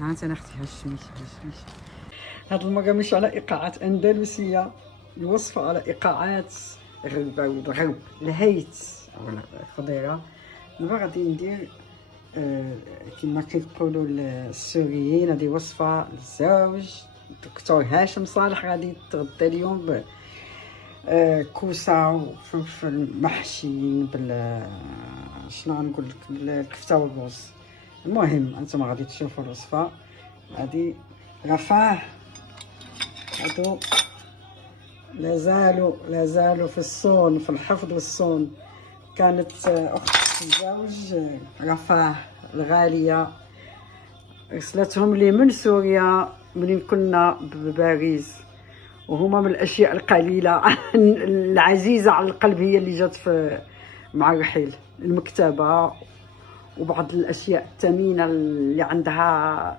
ها انت انا اختي هشميش. هاد المره مش على ايقاعات اندلسيه، الوصفه على ايقاعات غربه والغرب الهيت ولا خضيره. دابا غادي ندير كما كيقولوا السوريين، هذه وصفه للزوج الدكتور هاشم صالح. غادي يتغدى اليوم ب كوسه وفلفل محشي شنو غنقول لك، بالكفته والرز. المهم انتم غادي تشوفوا الوصفه. هادي رفاه هادو لازالوا في الصون، في الحفظ والصون. كانت اخت الزوج رفاه الغاليه رسلتهم لي من سوريا منين كنا بباريس، وهما من الاشياء القليله العزيزه على القلب هي اللي جات في مع الرحيل، المكتبه وبعض الاشياء الثمينه اللي عندها